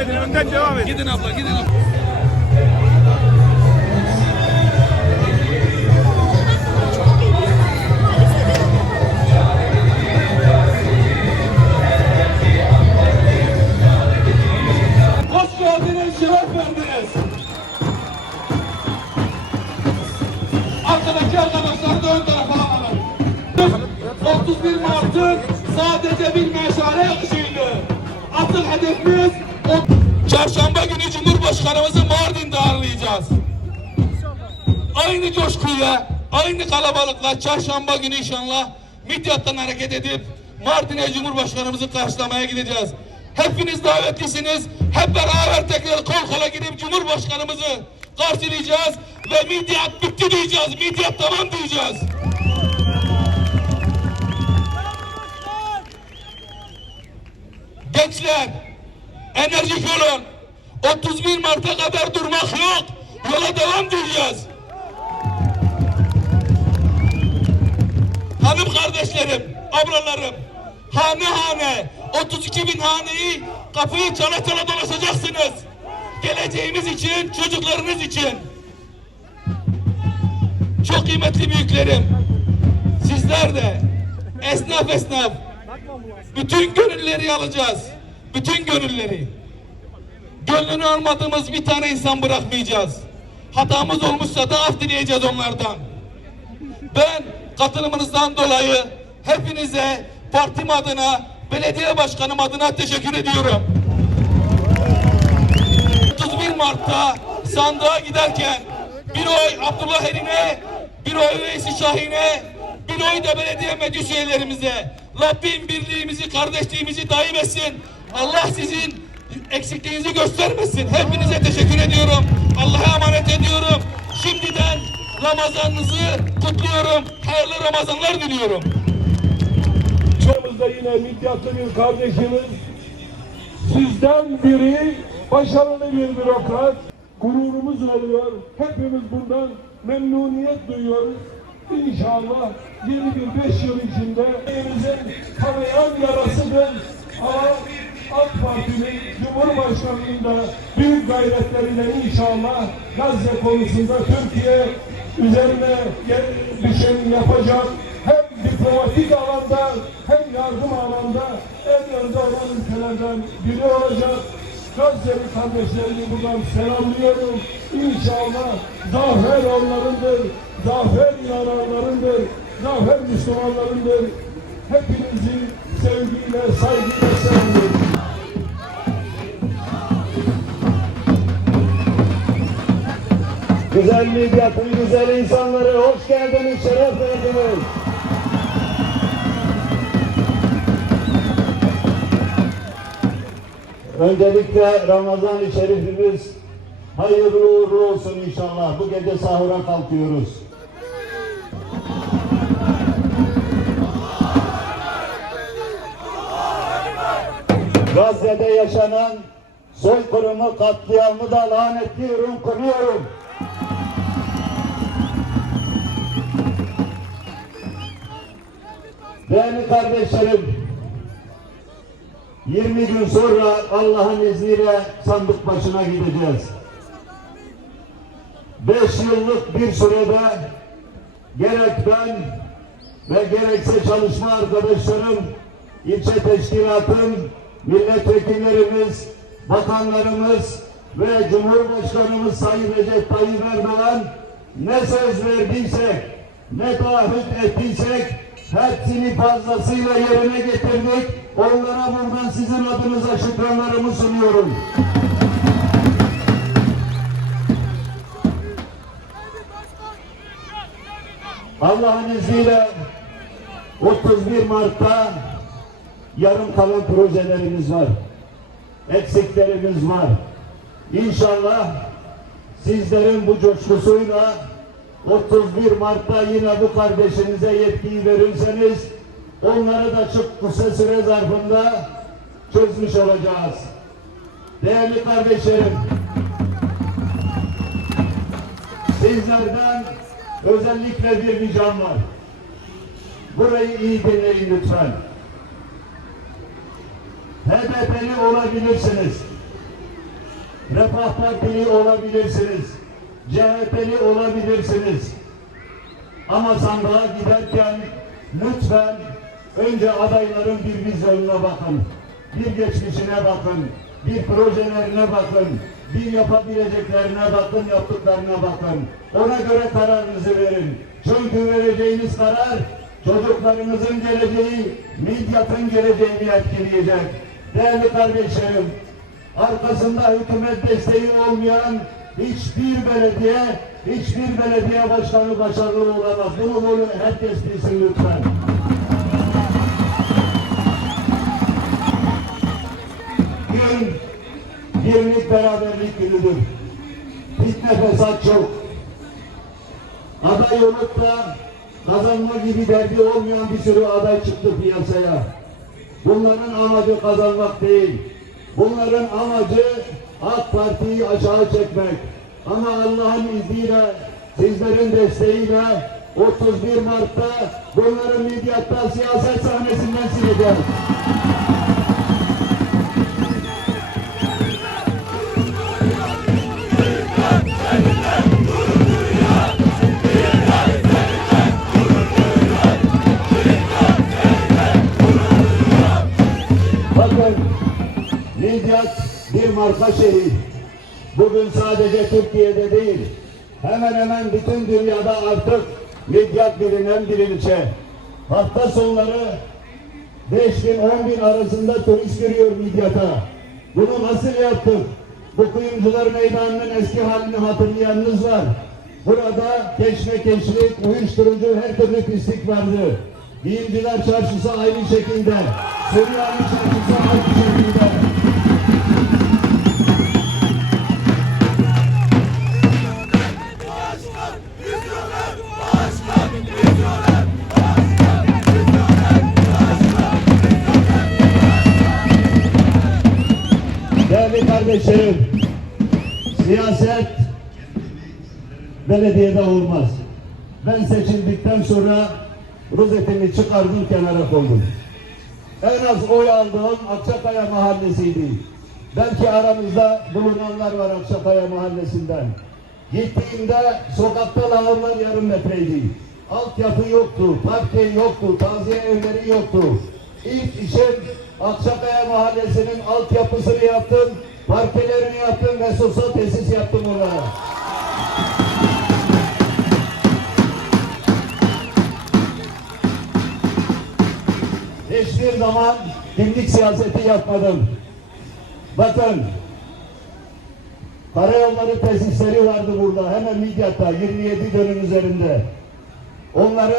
edin. Önden devam edin. Gidin abla gidin abla. Hoş geldiniz, şeref verdiniz. Arkadaki arkadaşlar da ön tarafa alalım. 31 Mart'ın sadece bir meşale yakışıydı. Asıl hedefimiz Çarşamba günü Cumhurbaşkanımızı Mardin'de ağırlayacağız. Aynı coşkuyla, aynı kalabalıkla çarşamba günü inşallah Midyat'tan hareket edip Mardin'e Cumhurbaşkanımızı karşılamaya gideceğiz. Hepiniz davetlisiniz. Hep beraber tekrar kol kola gidip Cumhurbaşkanımızı karşılayacağız ve Midyat bitti diyeceğiz. Midyat tamam diyeceğiz. Gençler, enerjik olun. 31 Mart'a kadar durmak yok. Yola devam diyeceğiz. Hanım kardeşlerim, ablalarım, hane hane, 32 bin haneyi kapıyı çala çala dolaşacaksınız. Geleceğimiz için, çocuklarınız için. Çok kıymetli büyüklerim, sizler de esnaf esnaf, bütün gönülleri alacağız. Bütün gönülleri. Gönlünü almadığımız bir tane insan bırakmayacağız. Hatamız olmuşsa da af dileyeceğiz onlardan. Ben katılımınızdan dolayı hepinize partim adına, belediye başkanım adına teşekkür ediyorum. 31 Mart'ta sandığa giderken bir oy Abdullah Erin'e, bir oy Veysi Şahin'e, bir oy da belediye meclis üyelerimize. Rabbim birliğimizi, kardeşliğimizi daim etsin. Allah sizin eksikliğinizi göstermesin. Hepinize teşekkür ediyorum. Allah'a emanet ediyorum. Şimdiden Ramazanınızı kutluyorum. Hayırlı Ramazanlar diliyorum. Çoğumuzda yine midyatlı bir kardeşimiz. Sizden biri başarılı bir bürokrat. Gururumuz oluyor. Hepimiz bundan memnuniyet duyuyoruz. İnşallah yeni bir beş yıl içinde elimizin kanayan yarasıdır. Ama AK Parti'nin Cumhurbaşkanlığında büyük gayretleriyle inşallah Gazze konusunda Türkiye üzerine düşeni yapacak. Hem diplomatik alanda hem yardım alanda en önde olan ülkelerden biri olacak. Gazze'li kardeşlerimi buradan selamlıyorum. İnşallah zafer onlarındır, zafer inananlarındır, zafer Müslümanlarındır. Hepinizi sevgiyle, saygıyla selamlıyorum. Güzel midyatın güzel insanları hoş geldiniz, şeref verdiniz. Öncelikle Ramazan-ı Şerifimiz hayırlı uğurlu olsun inşallah. Bu gece sahura kalkıyoruz. Gazze'de yaşanan soykırımı, katliamı da lanetliyorum, kınıyorum. Değerli kardeşlerim, 20 gün sonra Allah'ın izniyle sandık başına gideceğiz. 5 yıllık bir sürede gerek ben ve gerekse çalışma arkadaşlarım, ilçe teşkilatım, milletvekillerimiz, bakanlarımız ve Cumhurbaşkanımız Sayın Recep Tayyip Erdoğan ne söz verdiysek, ne taahhüt ettiysek hepsini fazlasıyla yerine getirdik. Onlara buradan sizin adınıza şükranlarımı sunuyorum. Allah'ın izniyle 31 Mart'ta yarım kalan projelerimiz var. Eksiklerimiz var. İnşallah sizlerin bu coşkusuyla 31 Mart'ta yine bu kardeşinize yetkiyi verirseniz onları da çok kısa süre zarfında çözmüş olacağız. Değerli kardeşlerim, sizlerden özellikle bir ricam var. Burayı iyi dinleyin lütfen. HDP'li olabilirsiniz. Refah Partili olabilirsiniz. CHP'li olabilirsiniz. Ama sandığa giderken lütfen önce adayların bir vizyonuna bakın. Bir geçmişine bakın. Bir projelerine bakın. Bir yapabileceklerine bakın, yaptıklarına bakın. Ona göre kararınızı verin. Çünkü vereceğiniz karar çocuklarınızın geleceği, midyatın geleceğini etkileyecek. Değerli kardeşlerim, arkasında hükümet desteği olmayan hiçbir belediye, hiçbir belediye başkanı başarılı olamaz. Bunu bunu herkes bilsin lütfen. Bugün birlik beraberlik günüdür. Fitne fesat çok. Aday olup da kazanma gibi derdi olmayan bir sürü aday çıktı piyasaya. Bunların amacı kazanmak değil. Bunların amacı AK Parti'yi aşağı çekmek. Ama Allah'ın izniyle, sizlerin desteğiyle 31 Mart'ta bunları medyatta siyaset sahnesinden sileceğiz. Marka şehir. Bugün sadece Türkiye'de değil, hemen hemen bütün dünyada artık Midyat bilinen bir ilçe. Hafta sonları 5 bin 10 bin arasında turist giriyor Midyat'a. Bunu nasıl yaptık? Bu kuyumcular meydanının eski halini hatırlayanınız var. Burada keşmekeşlik, uyuşturucu her türlü pislik vardı. Giyimciler çarşısı aynı şekilde. Süryani çarşısı aynı şekilde. Kardeşlerim, siyaset belediyede olmaz. Ben seçildikten sonra rozetimi çıkardım kenara koydum. En az oy aldığım Akçakaya mahallesiydi. Belki aramızda bulunanlar var Akçakaya mahallesinden. Gittiğimde sokakta lavablar yarım metreydi. Altyapı yoktu, parke yoktu, taziye evleri yoktu. İlk işim Akçakaya mahallesinin altyapısını yaptım, parkelerini yaptım ve sosyal tesis yaptım onlara. Hiçbir zaman kimlik siyaseti yapmadım. Bakın, karayolları tesisleri vardı burada, hemen Midyat'ta, 27 dönüm üzerinde. Onları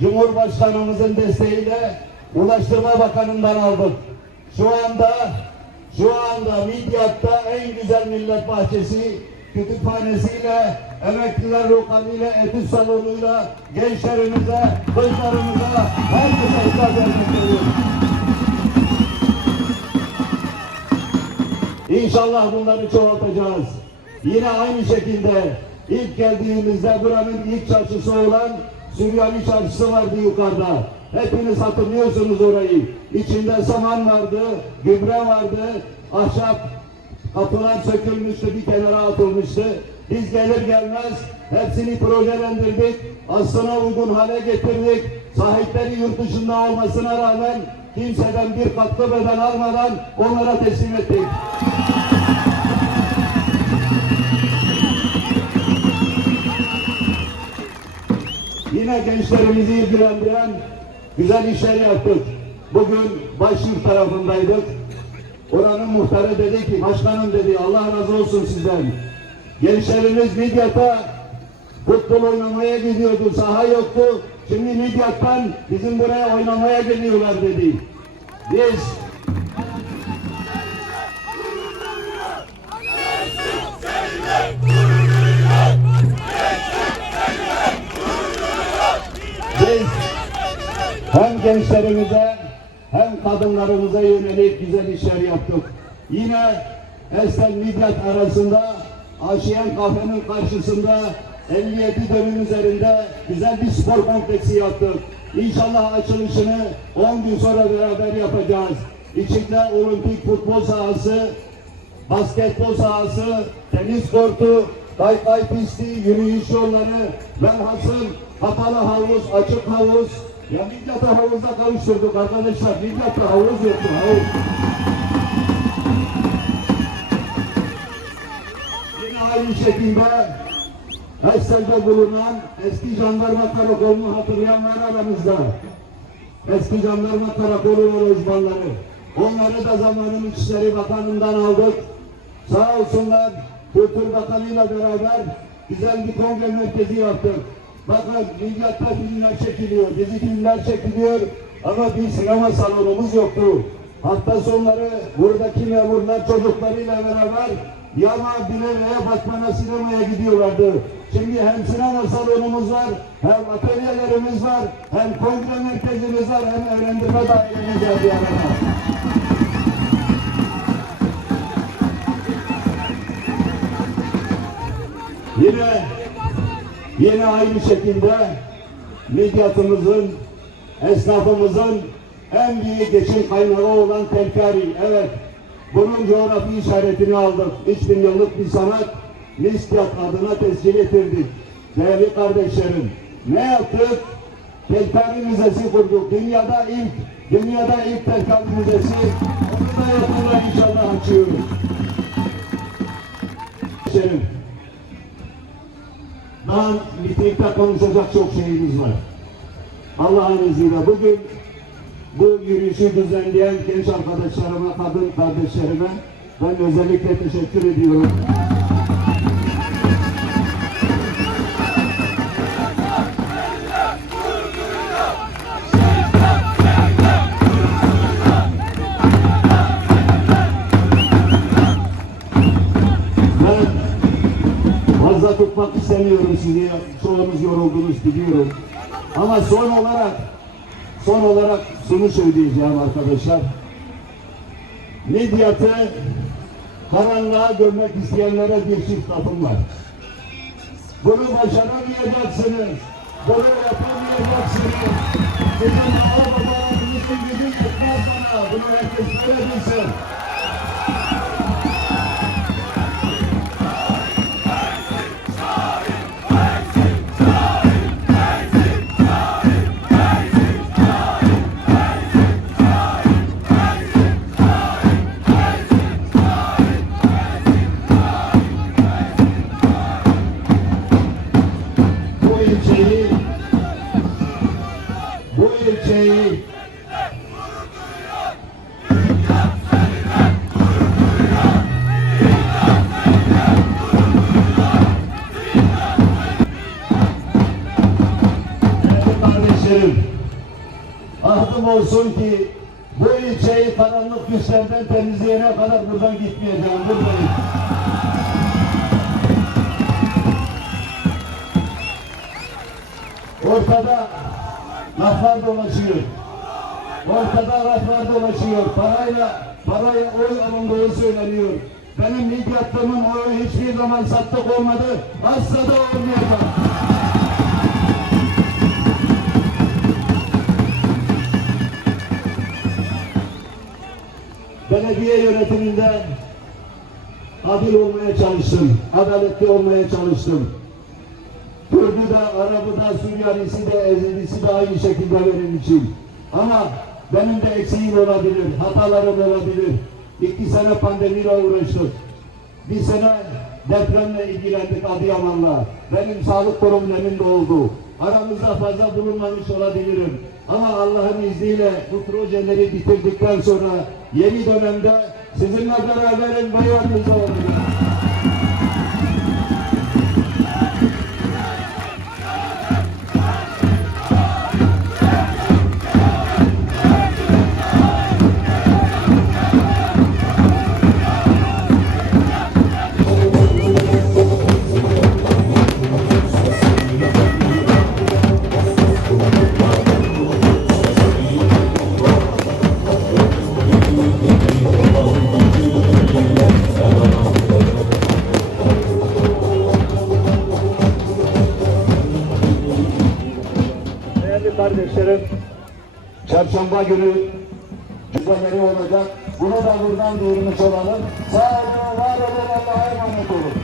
Cumhurbaşkanımızın desteğiyle Ulaştırma Bakanı'ndan aldık. Şu anda, şu anda Midyat'ta en güzel millet bahçesi, kütüphanesiyle, emekliler lokalıyla, etüt salonuyla, gençlerimize, kızlarımıza, herkese hitap etmektedir. İnşallah bunları çoğaltacağız. Yine aynı şekilde ilk geldiğimizde buranın ilk çarşısı olan Süryani Çarşısı vardı yukarıda. Hepiniz hatırlıyorsunuz orayı. İçinde saman vardı, gübre vardı, ahşap kapılar sökülmüştü, bir kenara atılmıştı. Biz gelir gelmez hepsini projelendirdik, aslına uygun hale getirdik. Sahipleri yurt dışında olmasına rağmen kimseden bir katkı bedel almadan onlara teslim ettik. Yine gençlerimizi ilgilendiren güzel işler yaptık. Bugün Başyurt tarafındaydık. Oranın muhtarı dedi ki, başkanım dedi, Allah razı olsun sizden. Gençlerimiz Midyat'a futbol oynamaya gidiyordu, saha yoktu. Şimdi Midyat'tan bizim buraya oynamaya geliyorlar dedi. Biz hem gençlerimize hem kadınlarımıza yönelik güzel işler yaptık. Yine Estel Midyat arasında Aşiyen Kafe'nin karşısında 57 dönüm üzerinde güzel bir spor kompleksi yaptık. İnşallah açılışını 10 gün sonra beraber yapacağız. İçinde olimpik futbol sahası, basketbol sahası, tenis kortu, kaykay pisti, yürüyüş yolları, velhasıl kapalı havuz, açık havuz. Ya Midyat'ı havuza kavuşturduk arkadaşlar. Midyat'ta havuz yoktu, havuz. Yine aynı şekilde Hessel'de bulunan eski jandarma karakolunu hatırlayan var aramızda. Eski jandarma karakolu ve lojmanları. Onları da zamanın İçişleri Bakanı'ndan aldık. Sağ olsunlar Kültür Bakanı'yla beraber güzel bir kongre merkezi yaptık. Bakın Midyat'ta filmler çekiliyor, dizi filmler çekiliyor ama bir sinema salonumuz yoktu. Hafta sonları buradaki memurlar çocuklarıyla beraber Yama, Bile veya Batman'a sinemaya gidiyorlardı. Şimdi hem sinema salonumuz var, hem atölyelerimiz var, hem kongre merkezimiz var, hem öğrendirme dairemiz var bir arada. Yine yine aynı şekilde midyatımızın, esnafımızın en büyük geçim kaynağı olan telkari. Evet, bunun coğrafi işaretini aldık. 3000 yıllık bir sanat Midyat adına tescil ettirdik. Değerli kardeşlerim, ne yaptık? Telkari Müzesi kurduk. Dünyada ilk, dünyada ilk Telkari Müzesi. Onu da yakında inşallah açıyoruz. Daha mitingde konuşacak çok şeyimiz var. Allah'ın izniyle bugün bu yürüyüşü düzenleyen genç arkadaşlarıma, kadın kardeşlerime ben özellikle teşekkür ediyorum. Fazla tutmak istemiyorum sizi. Çoğunuz yoruldunuz biliyorum. Ama son olarak son olarak şunu söyleyeceğim arkadaşlar. Midyat'ı karanlığa gömmek isteyenlere bir çift lafım var. Bunu başaramayacaksınız. Bunu yapamayacaksınız. Sizin baba babalarınızın gücü yetmez bana. Bunu herkes böyle olsun ki bu ilçeyi karanlık güçlerden temizleyene kadar buradan gitmeyeceğim buradayım. Ortada laflar dolaşıyor. Ortada laflar dolaşıyor. Parayla, paraya oy alındığı söyleniyor. Benim Midyat'tımın oyu hiçbir zaman sattık olmadı. Asla da olmayacak. Belediye yönetiminde adil olmaya çalıştım. Adaletli olmaya çalıştım. Kürdü de, Arabı da, Suriyelisi de, Ezilisi de aynı şekilde benim için. Ama benim de eksiğim olabilir, hatalarım olabilir. İki sene pandemiyle uğraştık. Bir sene depremle ilgilendik Adıyaman'la. Benim sağlık problemim de oldu. Aramızda fazla bulunmamış olabilirim. Ama Allah'ın izniyle bu projeleri bitirdikten sonra yeni dönemde sizinle beraberim ve yanınızda çarşamba günü Güzelleri olacak. Bunu da buradan duyurmuş olalım. Sağ olun, var olun, Allah'a emanet olun.